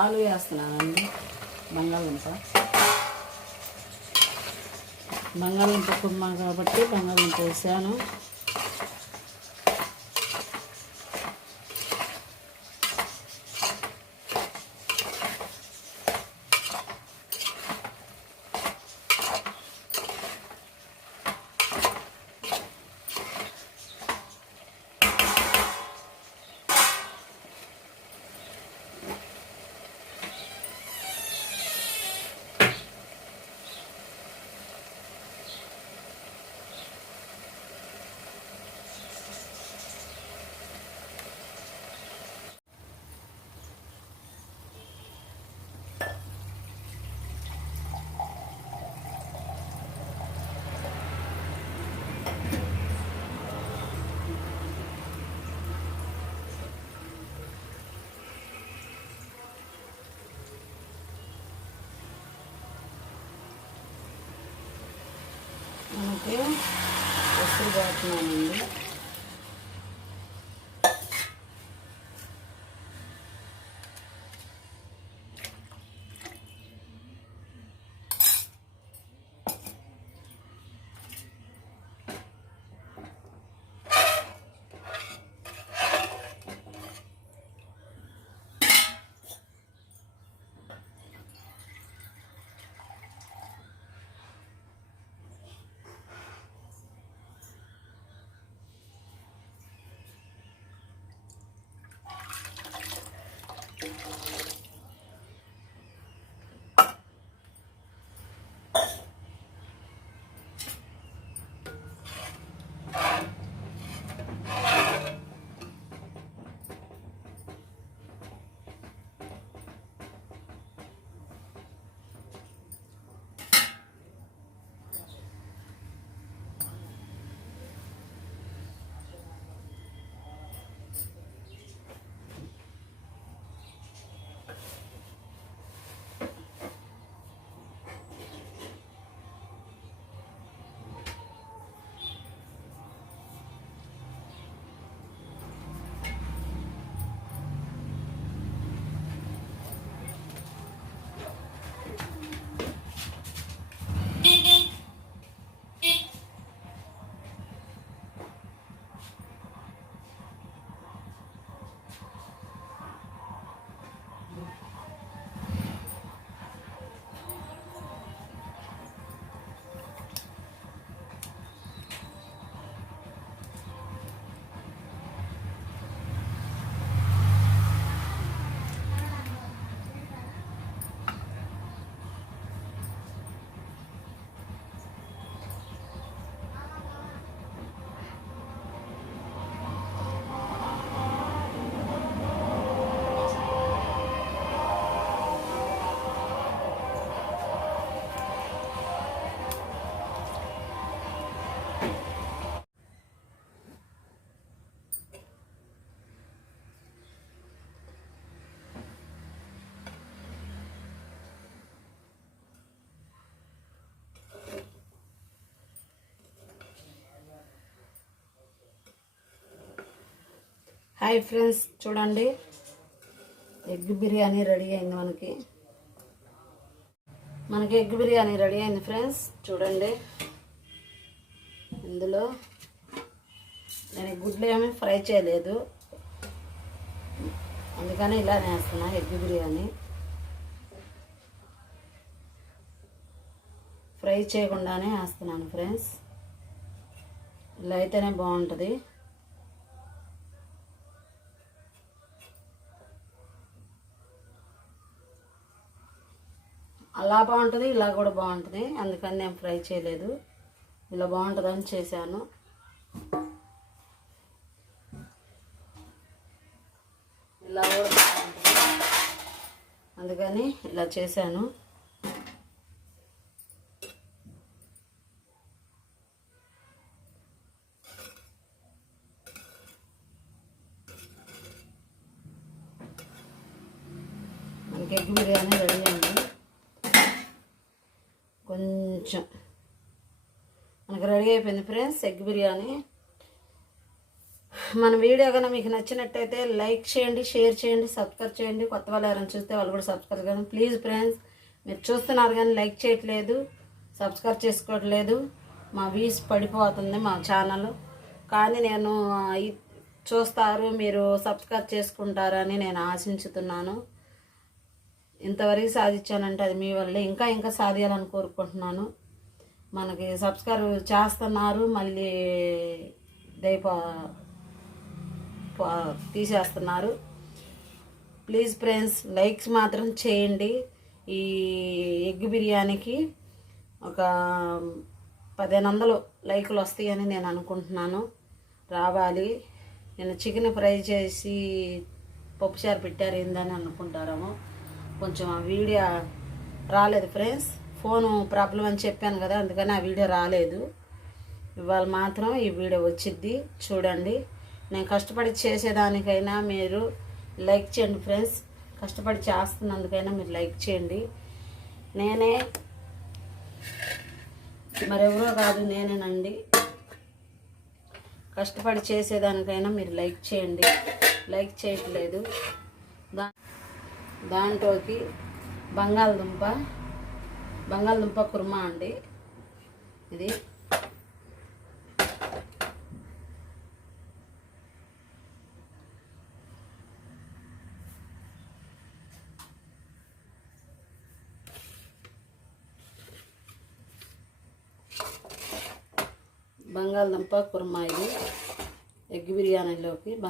ఆలు వేస్తున్నానండి. బంగాళదుంప కుర్మా కాబట్టి బంగాళదుంప వేసాను. మనకి ఎసురు పోతున్నానండి. హాయ్ ఫ్రెండ్స్, చూడండి ఎగ్ బిర్యానీ రెడీ అయింది. మనకి ఎగ్ బిర్యానీ రెడీ అయింది ఫ్రెండ్స్. చూడండి, ఇందులో నేను గుడ్లు ఏమీ ఫ్రై చేయలేదు, అందుకని ఇలా వేస్తున్నా. ఎగ్ బిర్యానీ ఫ్రై చేయకుండానే వేస్తున్నాను ఫ్రెండ్స్. ఇలా అయితేనే బాగుంటుంది. అలా బాగుంటుంది, ఇలా కూడా బాగుంటుంది, అందుకని నేను ఫ్రై చేయలేదు. ఇలా బాగుంటుందని చేశాను. ఇలా కూడా బాగుంటుంది, అందుకని ఇలా చేశాను. మనకి ఎగ్ బిర్యానీ రెడీ అయింది. కొంచెం మనకు రెడీ అయిపోయింది ఫ్రెండ్స్ ఎగ్ బిర్యానీ. మన వీడియో కనుక మీకు నచ్చినట్టయితే లైక్ చేయండి, షేర్ చేయండి, సబ్స్క్రైబ్ చేయండి. కొత్త వాళ్ళు ఎవరైనా చూస్తే వాళ్ళు కూడా సబ్స్క్రైబ్ చేయండి ప్లీజ్ ఫ్రెండ్స్. మీరు చూస్తున్నారు కానీ లైక్ చేయట్లేదు, సబ్స్క్రైబ్ చేసుకోవట్లేదు. మా వ్యూస్ పడిపోతుంది మా ఛానల్. కానీ నేను చూస్తారు, మీరు సబ్స్క్రైబ్ చేసుకుంటారని నేను ఆశించుతున్నాను. ఇంతవరకు సాధించానంటే అది మీ వల్లే. ఇంకా ఇంకా సాధించాలని కోరుకుంటున్నాను. మనకి సబ్స్క్రైబ్ చేస్తున్నారు, మళ్ళీ తీసేస్తున్నారు. ప్లీజ్ ఫ్రెండ్స్ లైక్స్ మాత్రం చేయండి. ఈ ఎగ్ బిర్యానీకి ఒక 1500 లైకులు వస్తాయని నేను అనుకుంటున్నాను. రావాలి. నేను చికెన్ ఫ్రై చేసి పప్పుచారు పెట్టారు ఏందని అనుకుంటారేమో. కొంచెం ఆ వీడియో రాలేదు ఫ్రెండ్స్, ఫోను ప్రాబ్లం అని చెప్పాను కదా, అందుకని ఆ వీడియో రాలేదు. ఇవాళ మాత్రం ఈ వీడియో వచ్చిద్ది, చూడండి. నేను కష్టపడి చేసేదానికైనా మీరు లైక్ చేయండి ఫ్రెండ్స్. కష్టపడి చేస్తున్నందుకైనా మీరు లైక్ చేయండి. నేనే, మరెవరో కాదు, నేనేనండి. కష్టపడి చేసేదానికైనా మీరు లైక్ చేయండి. లైక్ చేయట్లేదు. దాంట్లోకి బంగాళదుంప కుర్మా అండి ఇది. బంగాళదుంప కుర్మా ఇది ఎగ్ బిర్యానీలోకి.